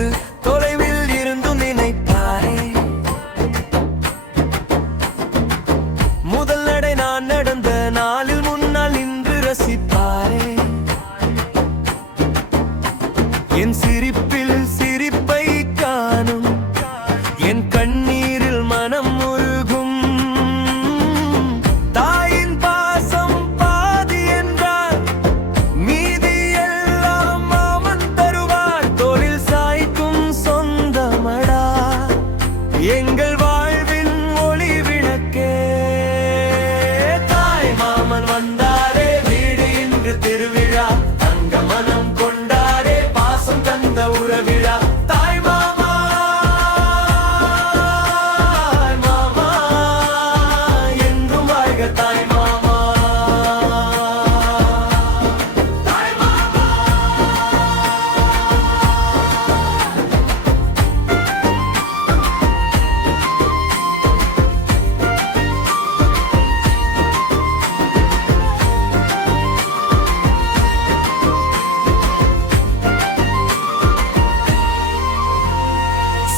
போது தொலைவில் இருந்து நினைப்பாரே. முதல் நடை நான் நடந்த நாளில் முன்னால் நின்று ரசிப்பாரே. என் சிரிப்பில் சிரிப்பை காணும், என் கண்ணீரில் மனம் முழுகும். தாயின் பாசம் பாதி என்றால் மீதி எல்லாம் மாமன் தருவார். தொழில் சாய்க்கும் சொந்தமடா எங்கள் வாழ்வின் ஒளி விளக்கே. தாய் மாமன் வந்தாரே, வீடு இன்று திருவிழா. தங்க மனம் கொண்டாரே, பாசம் தந்த உறவிழா. தாய் மாமா மாமா என்றும் வாழ்க தாய் மாமா. தாய் மாமா.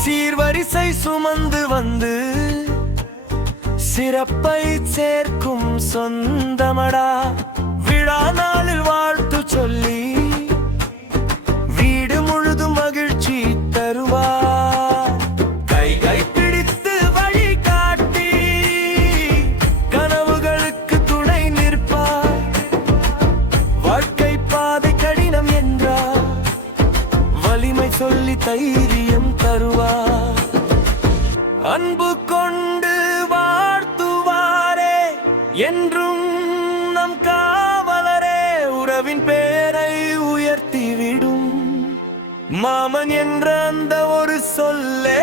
சீர்வரிசை சுமந்து வந்து சிறப்பை சேர்க்கும் சொந்தமடா. விழா நாளில் வாழ்த்து சொல்லி வீடு முழுதும் மகிழ்ச்சி தருவார். கை கை பிடித்து வழி காட்டி கனவுகளுக்கு துணை நிற்பார். வாழ்க்கை பாதை கடினம் என்றார் வலிமை சொல்லி தைரியம் தருவார். அன்பு கொண்டு வாழ்த்துவாரே, என்றும் நம் காவலரே. உறவின் பெயரை உயர்த்திவிடும் மாமன் என்ற அந்த ஒரு சொல்லே